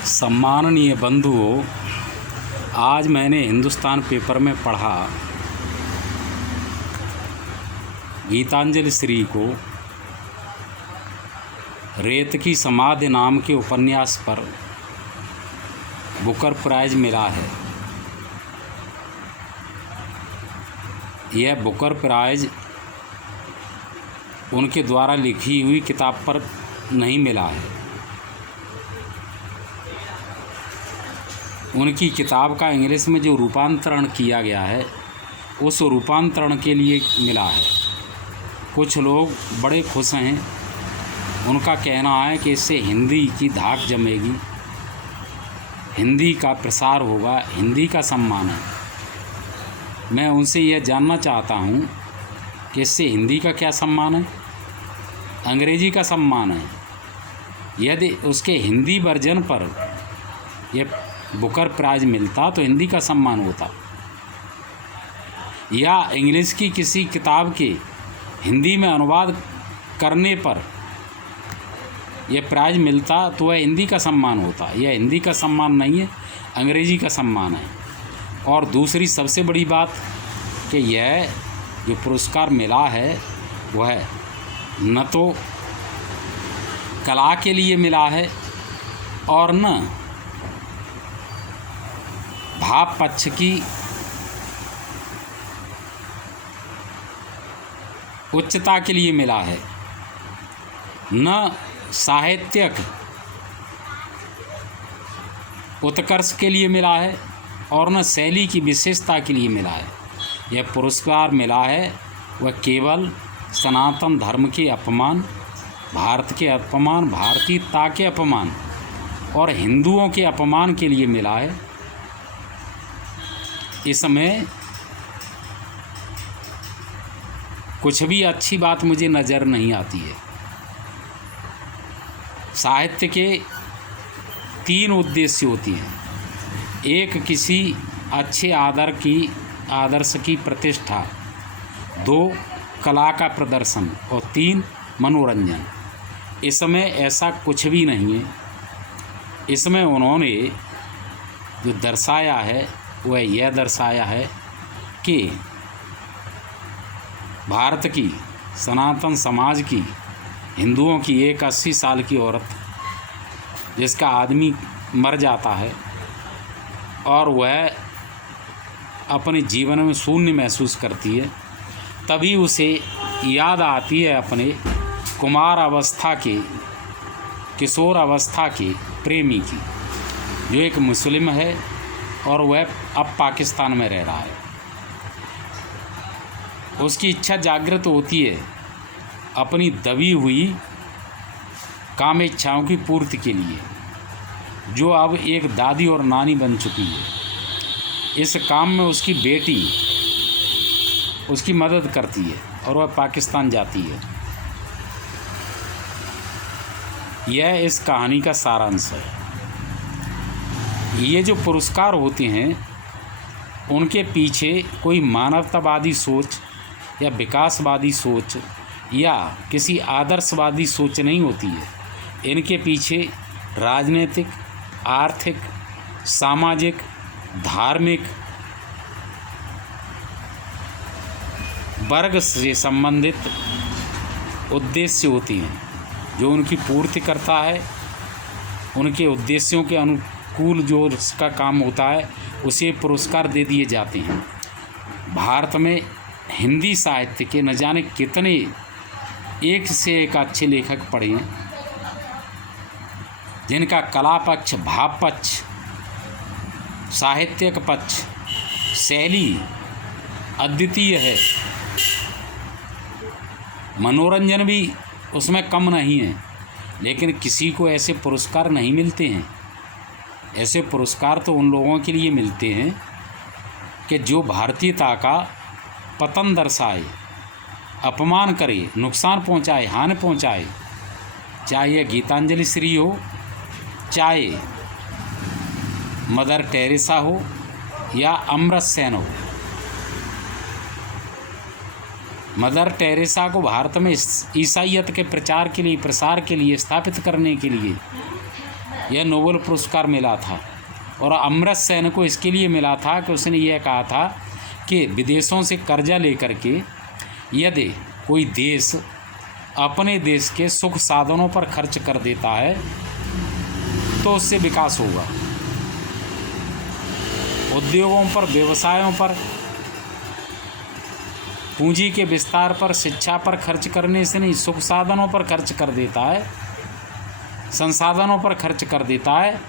सम्माननीय बंधुओं, आज मैंने हिंदुस्तान पेपर में पढ़ा गीतांजलि श्री को रेत की समाधि नाम के उपन्यास पर बुकर प्राइज मिला है। यह बुकर प्राइज उनके द्वारा लिखी हुई किताब पर नहीं मिला है। उनकी किताब का इंग्लिश में जो रूपांतरण किया गया है उस रूपांतरण के लिए मिला है। कुछ लोग बड़े खुश हैं। उनका कहना है कि इससे हिंदी की धाक जमेगी, हिंदी का प्रसार होगा, हिंदी का सम्मान है। मैं उनसे यह जानना चाहता हूँ कि इससे हिंदी का क्या सम्मान है, अंग्रेजी का सम्मान है। यदि उसके हिंदी वर्जन पर यह बुकर प्राइज मिलता तो हिंदी का सम्मान होता, या इंग्लिश की किसी किताब के हिंदी में अनुवाद करने पर यह प्राइज मिलता तो वह हिंदी का सम्मान होता। यह हिंदी का सम्मान नहीं है, अंग्रेजी का सम्मान है। और दूसरी सबसे बड़ी बात कि यह जो पुरस्कार मिला है वह न तो कला के लिए मिला है और न भाव पक्ष की उच्चता के लिए मिला है, न साहित्यिक उत्कर्ष के लिए मिला है और न शैली की विशेषता के लिए मिला है। यह पुरस्कार मिला है वह केवल सनातन धर्म के अपमान, भारत के अपमान, भारतीयता के अपमान और हिंदुओं के अपमान के लिए मिला है। इसमें कुछ भी अच्छी बात मुझे नज़र नहीं आती है। साहित्य के तीन उद्देश्य होते हैं। एक, किसी अच्छे आदर्श की प्रतिष्ठा। दो, कला का प्रदर्शन। और तीन, मनोरंजन। इसमें ऐसा कुछ भी नहीं है। इसमें उन्होंने जो दर्शाया है वह यह दर्शाया है कि भारत की सनातन समाज की, हिंदुओं की एक 80 साल की औरत जिसका आदमी मर जाता है और वह अपने जीवन में शून्य महसूस करती है, तभी उसे याद आती है अपने कुमार अवस्था के, किशोर अवस्था के प्रेमी की, जो एक मुस्लिम है और वह अब पाकिस्तान में रह रहा है। उसकी इच्छा जागृत होती है अपनी दबी हुई काम इच्छाओं की पूर्ति के लिए, जो अब एक दादी और नानी बन चुकी है। इस काम में उसकी बेटी उसकी मदद करती है और वह पाकिस्तान जाती है। यह इस कहानी का सारांश है। ये जो पुरस्कार होते हैं उनके पीछे कोई मानवतावादी सोच या विकासवादी सोच या किसी आदर्शवादी सोच नहीं होती है। इनके पीछे राजनीतिक, आर्थिक, सामाजिक, धार्मिक वर्ग से संबंधित उद्देश्य होती हैं, जो उनकी पूर्ति करता है। उनके उद्देश्यों के अनुकूल जो उसका काम होता है उसे पुरस्कार दे दिए जाते हैं। भारत में हिंदी साहित्य के न जाने कितने एक से एक अच्छे लेखक पढ़े हैं, जिनका कला पक्ष, भाव पक्ष, साहित्यिक पक्ष, शैली अद्वितीय है। मनोरंजन भी उसमें कम नहीं है। लेकिन किसी को ऐसे पुरस्कार नहीं मिलते हैं। ऐसे पुरस्कार तो उन लोगों के लिए मिलते हैं कि जो भारतीयता का पतन दर्शाए, अपमान करे, नुकसान पहुंचाए, हानि पहुंचाए। चाहे यह गीतांजलि श्री हो, चाहे मदर टेरेसा हो या अमृत सेन हो। मदर टेरेसा को भारत में ईसाईयत के प्रचार के लिए, प्रसार के लिए, स्थापित करने के लिए यह नोबेल पुरस्कार मिला था। और अमर्त्य सेन को इसके लिए मिला था कि उसने यह कहा था कि विदेशों से कर्जा लेकर के यदि कोई देश अपने देश के सुख साधनों पर खर्च कर देता है तो उससे विकास होगा। उद्योगों पर, व्यवसायों पर, पूंजी के विस्तार पर, शिक्षा पर खर्च करने से नहीं, सुख साधनों पर खर्च कर देता है, संसाधनों पर खर्च कर देता है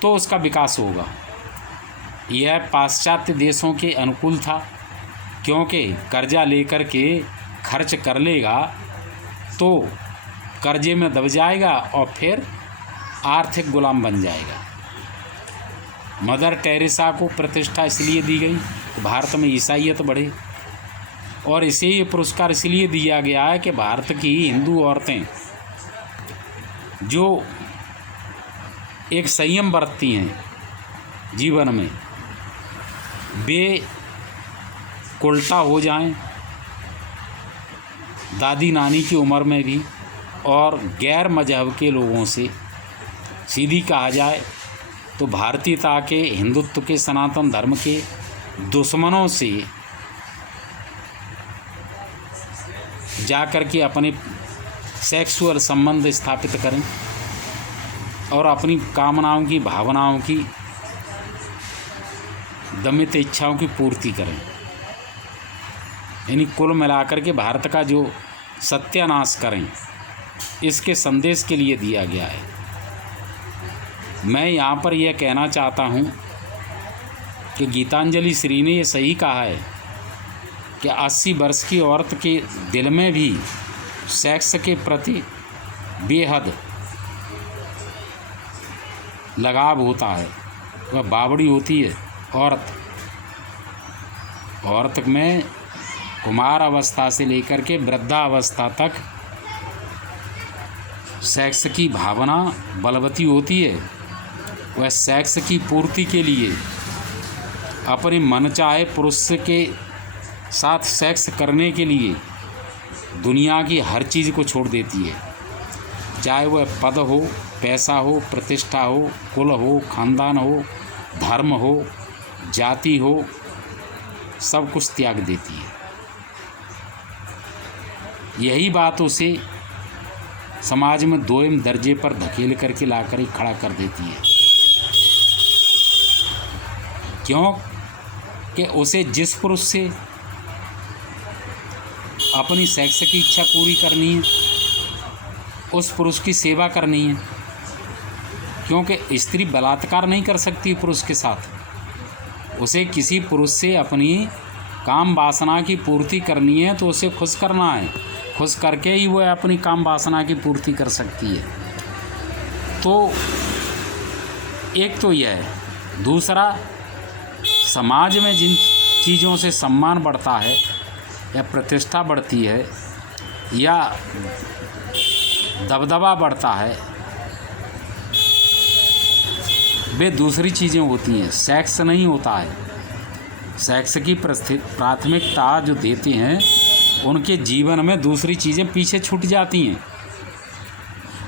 तो उसका विकास होगा। यह पाश्चात्य देशों के अनुकूल था, क्योंकि कर्जा लेकर के खर्च कर लेगा तो कर्जे में दब जाएगा और फिर आर्थिक गुलाम बन जाएगा। मदर टेरेसा को प्रतिष्ठा इसलिए दी गई कि भारत में ईसाईयत बढ़े, और इसे ये पुरस्कार इसलिए दिया गया है कि भारत की हिंदू औरतें जो एक संयम बरतती हैं जीवन में, वे उल्टा हो जाएं दादी नानी की उम्र में भी, और गैर मजहब के लोगों से सीधी कहा जाए तो भारतीयता के, हिंदुत्व के, सनातन धर्म के दुश्मनों से जाकर के अपने सेक्सुअल संबंध स्थापित करें और अपनी कामनाओं की, भावनाओं की, दमित इच्छाओं की पूर्ति करें। यानी कुल मिलाकर के भारत का जो सत्यानाश करें, इसके संदेश के लिए दिया गया है। मैं यहाँ पर यह कहना चाहता हूँ कि गीतांजलि श्री ने ये सही कहा है कि 80 वर्ष की औरत के दिल में भी सेक्स के प्रति बेहद लगाव होता है। वह बावड़ी होती है औरत में कुमार अवस्था से लेकर के वृद्धावस्था तक सेक्स की भावना बलवती होती है। वह सेक्स की पूर्ति के लिए अपने मनचाहे पुरुष के साथ सेक्स करने के लिए दुनिया की हर चीज़ को छोड़ देती है, चाहे वह पद हो, पैसा हो, प्रतिष्ठा हो, कुल हो, खानदान हो, धर्म हो, जाति हो, सब कुछ त्याग देती है। यही बात उसे समाज में दोयम दर्जे पर धकेल करके लाकर ही खड़ा कर देती है, क्यों कि उसे जिस पुरुष से अपनी सेक्स की इच्छा पूरी करनी है उस पुरुष की सेवा करनी है, क्योंकि स्त्री बलात्कार नहीं कर सकती पुरुष के साथ। उसे किसी पुरुष से अपनी काम वासना की पूर्ति करनी है तो उसे खुश करना है, खुश करके ही वह अपनी काम वासना की पूर्ति कर सकती है। तो एक तो यह है। दूसरा, समाज में जिन चीज़ों से सम्मान बढ़ता है या प्रतिष्ठा बढ़ती है या दबदबा बढ़ता है, वे दूसरी चीज़ें होती हैं, सेक्स नहीं होता है। सेक्स की प्राथमिकता जो देते हैं उनके जीवन में दूसरी चीज़ें पीछे छूट जाती हैं।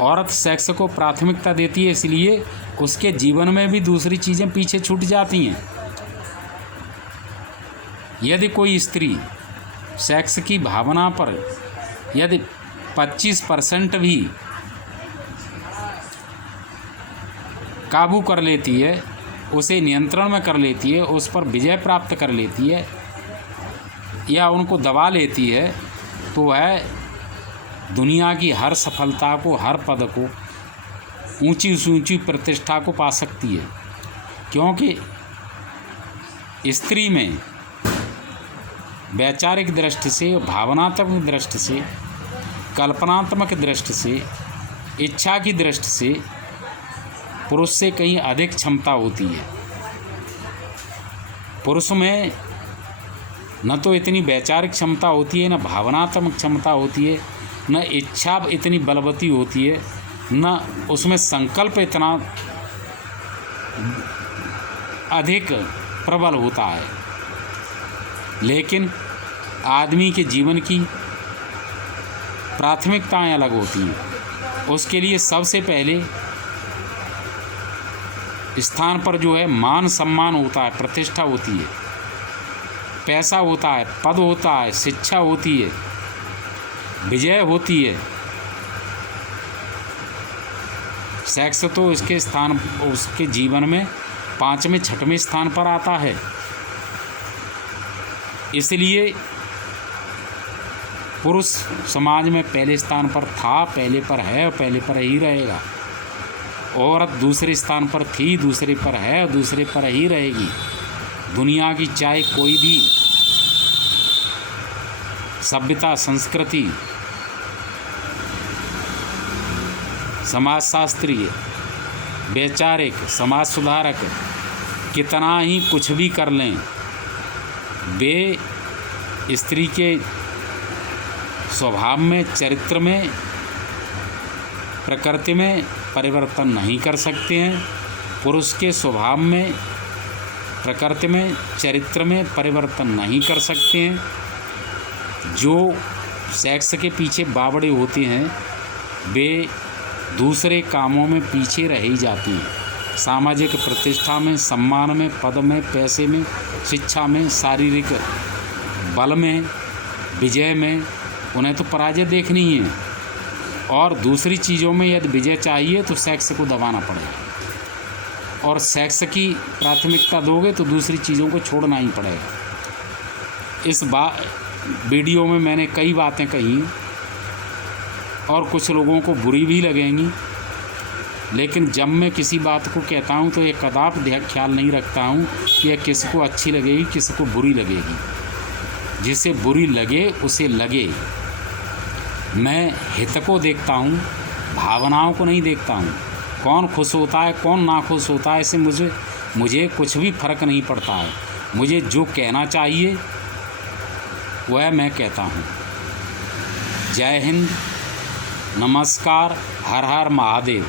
औरत सेक्स को प्राथमिकता देती है, इसलिए उसके जीवन में भी दूसरी चीज़ें पीछे छूट जाती हैं। यदि कोई स्त्री सेक्स की भावना पर यदि 25% भी काबू कर लेती है, उसे नियंत्रण में कर लेती है, उस पर विजय प्राप्त कर लेती है या उनको दबा लेती है, तो वह दुनिया की हर सफलता को, हर पद को, ऊंची से ऊंची प्रतिष्ठा को पा सकती है। क्योंकि स्त्री में वैचारिक दृष्टि से, भावनात्मक दृष्टि से, कल्पनात्मक दृष्टि से, इच्छा की दृष्टि से पुरुष से कहीं अधिक क्षमता होती है। पुरुष में न तो इतनी वैचारिक क्षमता होती है, न भावनात्मक क्षमता होती है, न इच्छा इतनी बलवती होती है, न उसमें संकल्प इतना अधिक प्रबल होता है। लेकिन आदमी के जीवन की प्राथमिकताएं अलग होती हैं। उसके लिए सबसे पहले स्थान पर जो है मान सम्मान होता है, प्रतिष्ठा होती है, पैसा होता है, पद होता है, शिक्षा होती है, विजय होती है। सेक्स तो इसके स्थान, उसके जीवन में 5वें 6वें स्थान पर आता है। इसलिए पुरुष समाज में पहले स्थान पर था, पहले पर है और पहले पर ही रहेगा। औरत दूसरे स्थान पर थी, दूसरे पर है और दूसरे पर ही रहेगी। दुनिया की चाहे कोई भी सभ्यता, संस्कृति, समाजशास्त्रीय, वैचारिक, समाज सुधारक कितना ही कुछ भी कर लें, वे स्त्री के स्वभाव में, चरित्र में, प्रकृति में परिवर्तन नहीं कर सकते हैं। पुरुष के स्वभाव में, प्रकृति में, चरित्र में परिवर्तन नहीं कर सकते हैं। जो सेक्स के पीछे बावड़े होते हैं वे दूसरे कामों में पीछे रह ही जाती हैं। सामाजिक प्रतिष्ठा में, सम्मान में, पद में, पैसे में, शिक्षा में, शारीरिक बल में, विजय में उन्हें तो पराजय देखनी है। और दूसरी चीज़ों में यदि विजय चाहिए तो सेक्स को दबाना पड़ेगा, और सेक्स की प्राथमिकता दोगे तो दूसरी चीज़ों को छोड़ना ही पड़ेगा। इस वीडियो में मैंने कई बातें कही और कुछ लोगों को बुरी भी लगेंगी, लेकिन जब मैं किसी बात को कहता हूँ तो ये कदापि ख्याल नहीं रखता हूँ कि यह किसको अच्छी लगेगी, किसको बुरी लगेगी। जिसे बुरी लगे उसे लगे। मैं हित को देखता हूँ, भावनाओं को नहीं देखता हूँ। कौन खुश होता है, कौन ना खुश होता है, इससे मुझे कुछ भी फर्क नहीं पड़ता है। मुझे जो कहना चाहिए वह मैं कहता हूँ। जय हिंद, नमस्कार, हर हर महादेव।